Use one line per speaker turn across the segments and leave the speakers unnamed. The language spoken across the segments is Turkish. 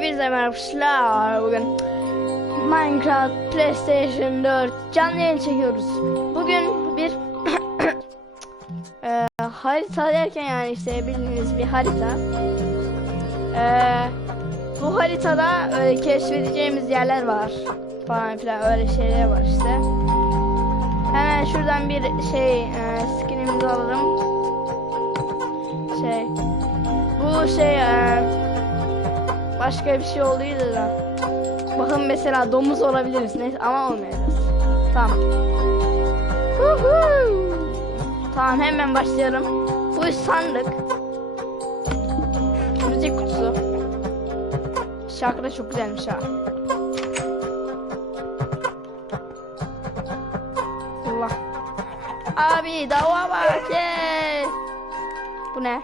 Hepinize merhabalar. Bugün Minecraft PlayStation 4 canlı yayın çekiyoruz. Bugün bir eee, harita derken yani işte bildiğiniz bir harita. Eee, bu haritada öyle keşfedeceğimiz yerler var falan filan öyle şeyler var işte. Hemen şuradan bir şey eee skinimizi alalım. Şey bu şey eee başka bir şey olduydu da. Bakın mesela domuz olabiliriz neyse ama olmayacağız. Tamam. Tamam hemen başlayalım. Bu sandık. Müzik kutusu. Şarkı da çok güzelmiş ha. Allah. Abi dava bak. Bu ne?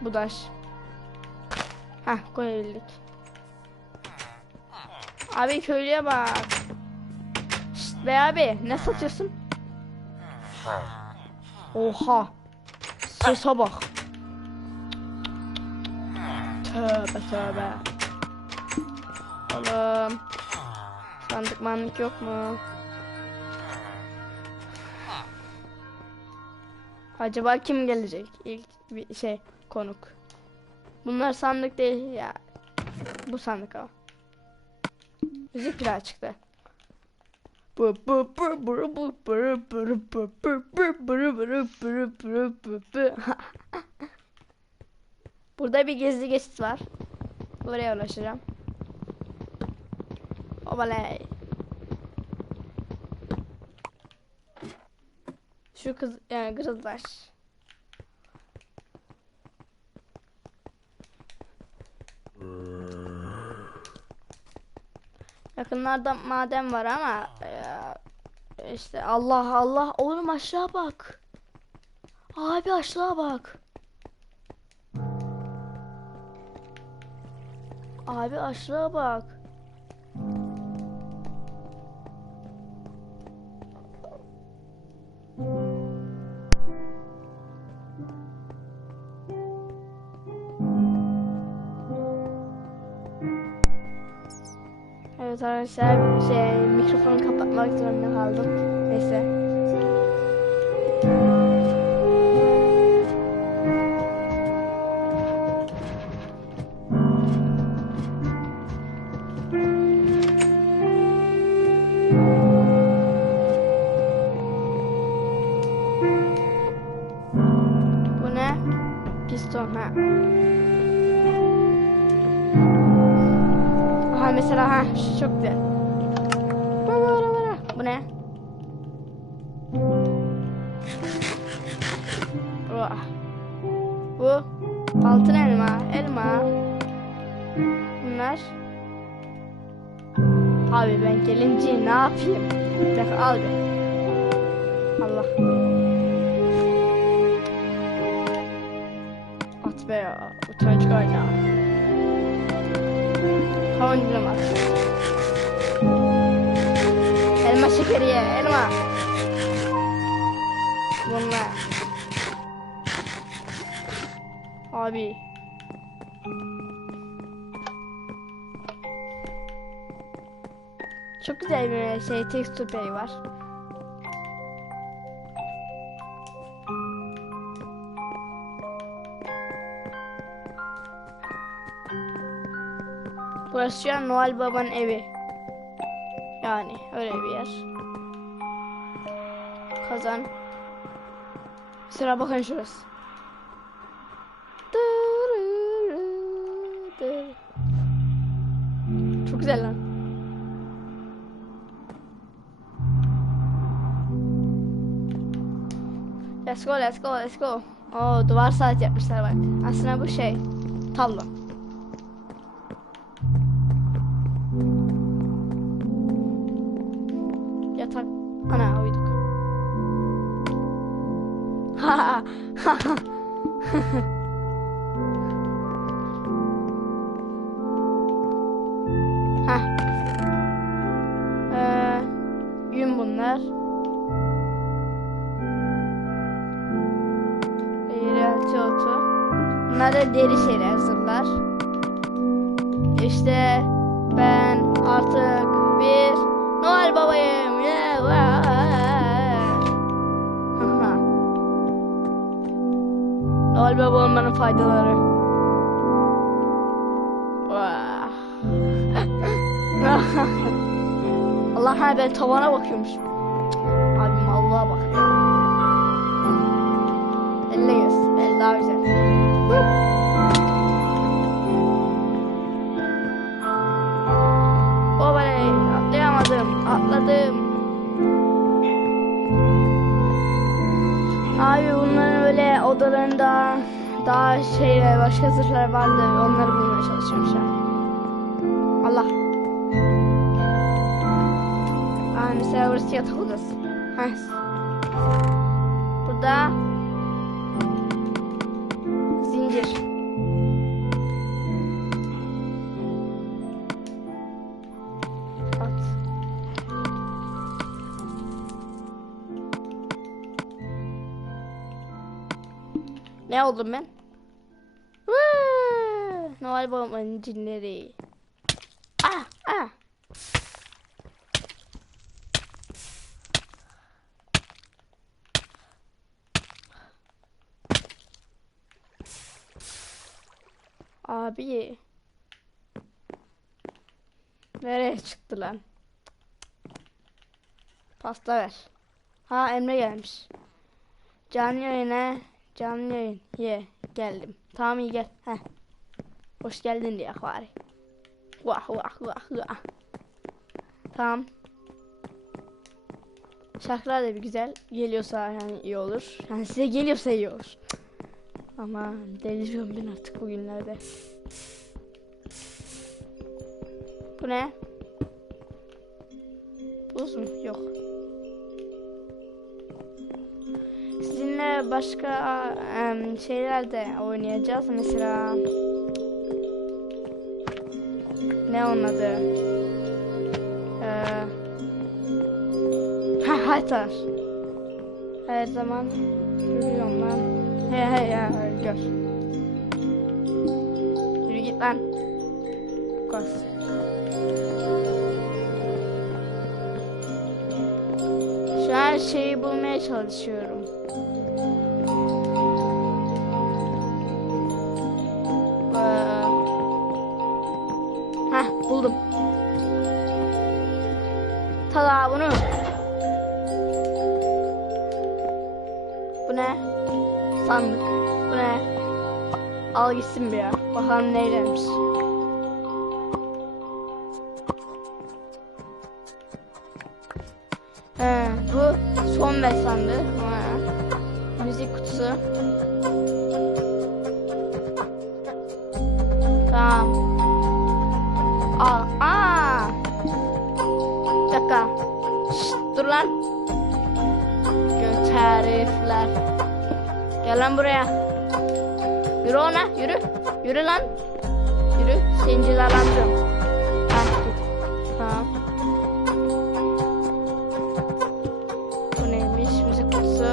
Bu daş. Hah koyabildik. Abi köylüye bak. Şşt be abi ne satıyorsun? Oha. Sese bak. Tövbe tövbe. Oğlum. Sandık mandık yok mu? Acaba kim gelecek? İlk bir şey konuk. Bunlar sandık değil ya. Bu sandık ama. Müzik bile açıktı. Burada bir gizli geçit var. Oraya ulaşacağım. Obaley. Şu kız yani kızıldaş. Yakınlarda maden var ama e, işte Allah Allah oğlum aşağı bak. Abi aşağı bak. Abi aşağı bak. Arkadaşlar şey mikrofonu kapatmak zorunda kaldım. Neyse. Aha çok güzel. Bu ne? Bu altın elma, elma. Bunlar. Abi ben gelince ne yapayım? Bir dakika al bir. Allah. At be ya. Utanç kaynağı. Kavun dilimi at. Elma şekeri ye, elma. Bunlar. Abi. Çok güzel bir şey tekstur pay var. Burası an Noel Baba'nın evi. Yani öyle bir yer. Kazan. Sıra bakın şurası. Çok güzel lan. Let's go, let's go, let's go. Oo, duvar saat yapmışlar bak. Aslında bu şey, Deri şeyler hazırlar. İşte ben artık bir Noel babayım. Noel baba olmanın faydaları. Allah ha ben tavana bakıyormuşum. Abim Allah'a bak. Elle göz. El daha güzel. Atladım. Abi bunların öyle odalarında daha şeyler başka zırhlar vardı. Onları bulmaya çalışıyorum şu an. Allah. Aa, mesela burası yatak odası. Heh. Burada Ne oldum ben? Vaa! Noel babamın cinleri. Ah ah. Abi. Nereye çıktı lan? Pasta ver. Ha Emre gelmiş. Canlı yayına canlı yayın. Ye geldim. Tamam iyi gel. Heh. Hoş geldin diye bari. Vah vah vah vah. Tamam. Şarkılar da bir güzel. Geliyorsa yani iyi olur. Yani size geliyorsa iyi olur. Ama deliriyorum ben artık bugünlerde. Bu ne? Buz mu? Yok. Başka em, şeyler de oynayacağız. Mesela ne onun adı? Ee, ha Haytar. Her zaman görüyorum ben. He he ya gör. Yürü git lan. Gaz. Şu an şeyi bulmaya çalışıyorum. Gitsin bir ya. Bakalım neylemiş. He, bu son ve sandık. Ha. Müzik kutusu. Tamam. Aa, aa. Bir dakika. Şşt, dur lan. Göç herifler. Gel lan buraya. Yürü ona, yürü. Yürü lan. Yürü, seni cezalandırıyorum. Ha, dur. Tamam. Bu neymiş? Müzik kutusu.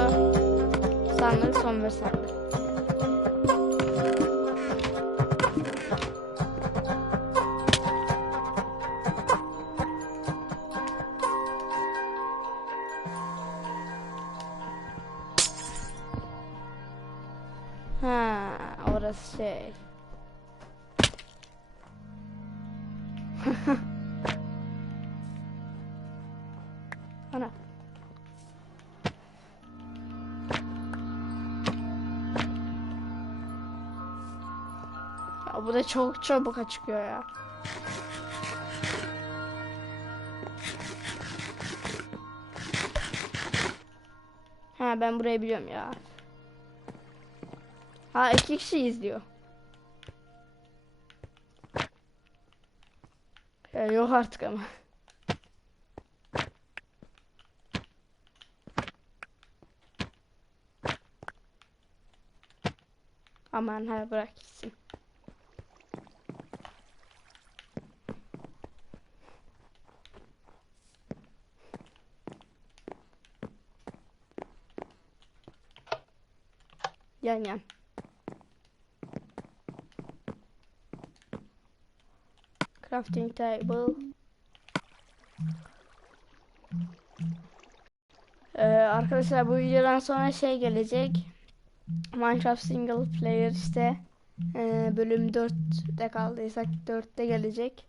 Sandık, son bir sandık. Ana. Ya bu da çok çabuk açıkıyor ya. Ha ben burayı biliyorum ya. Ha iki kişi izliyor. Ya yok artık ama. Aman ha bırak gitsin. Yan yan. Crafting table. Ee, arkadaşlar bu videodan sonra şey gelecek. Minecraft single player işte ee, bölüm 4'te kaldıysak 4'te gelecek.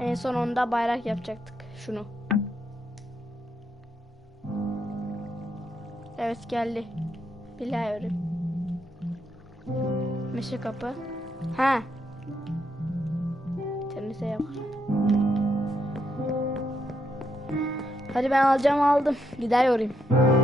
En son onda bayrak yapacaktık şunu. Evet geldi. Biliyorum. Meşe kapı. Ha. Temize yap. Hadi ben alacağım aldım. Gidiyorum. Aa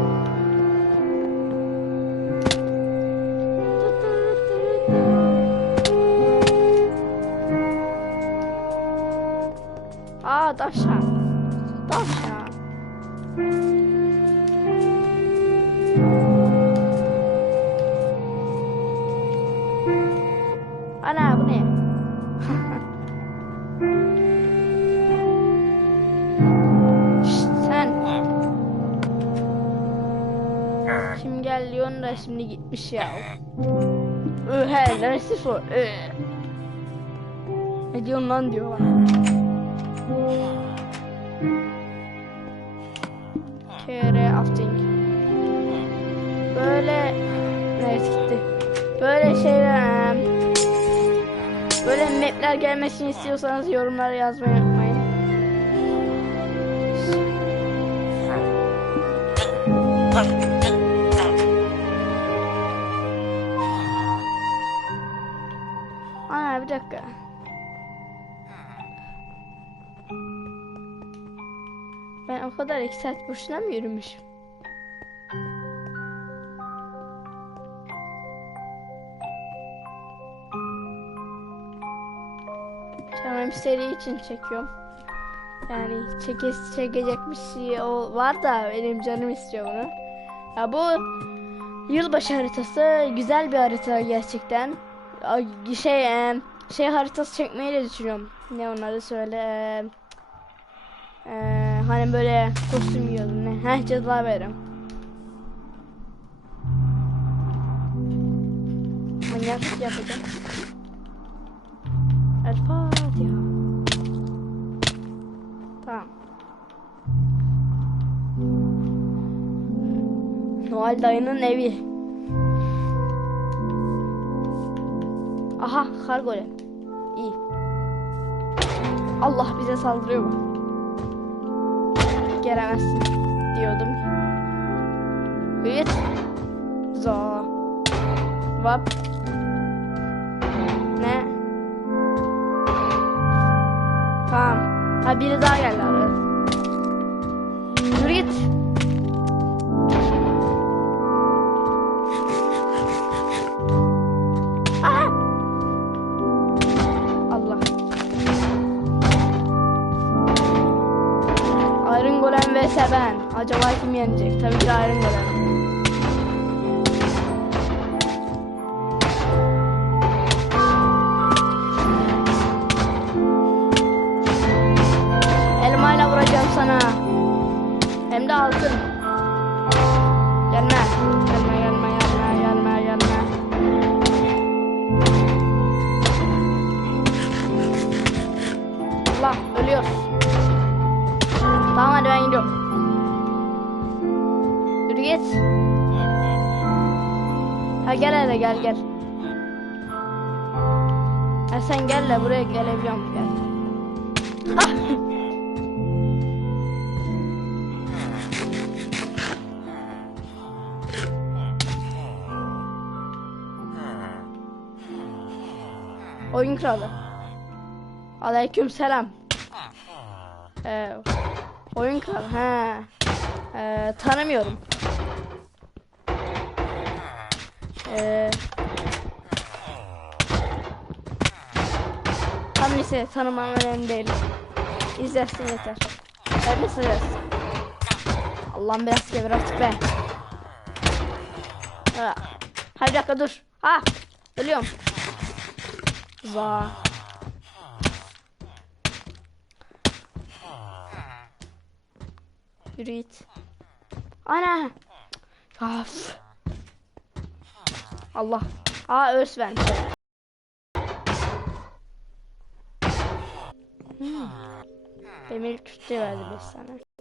gitmiş ya. Öhe, neresi o? Öhe. Ne diyorsun lan diyor bana. Kere afting. Böyle evet gitti. Böyle şeyler böyle mapler gelmesini istiyorsanız yorumlara yazmayı unutmayın. Ana dakika. Ben o kadar iki saat boşuna mı yürümüşüm? Tamam seri için çekiyorum. Yani çeke, çekecek bir şey ol- var da benim canım istiyor bunu. Ya bu yılbaşı haritası güzel bir harita gerçekten. Şey şey haritası çekmeyi de düşünüyorum. Ne onları söyle. e, ee, hani böyle kostüm giyiyordum ne? Heh Cadılar Bayramı. Manyaklık yapacağım. El Fatiha. Tamam. Noel dayının evi. Aha kar golem. İyi. Allah bize saldırıyor bu gelemezsin diyordum. Evet. Za. Vap. Ne? Tamam. Ha biri daha geldi abi. Yürü git. Vs ben. Acaba kim yenecek? Tabii ki Iron Golem. Elmayla vuracağım sana. Hem de altın. Gelme. Gelme gelme gelme gelme gelme. Allah ölüyor. Tamam hadi ben gidiyorum. Git. Ha gel hele gel gel. Ha sen gel de buraya gelebiliyorum gel. Ah! Oyun kralı. Aleyküm selam. Ee, oyun kralı. He. Ee, tanımıyorum. Ee, tam neyse tanımam önemli değil. İzlersin yeter. Mesaj yazsın. Allah'ım biraz geber artık be. Ha. Ha bir dakika dur. Ha. Ölüyorum. Za. Yürü git. Ana. Of. Allah. Aa örs vermiş. Hmm. Demir kütle verdi 5 tane.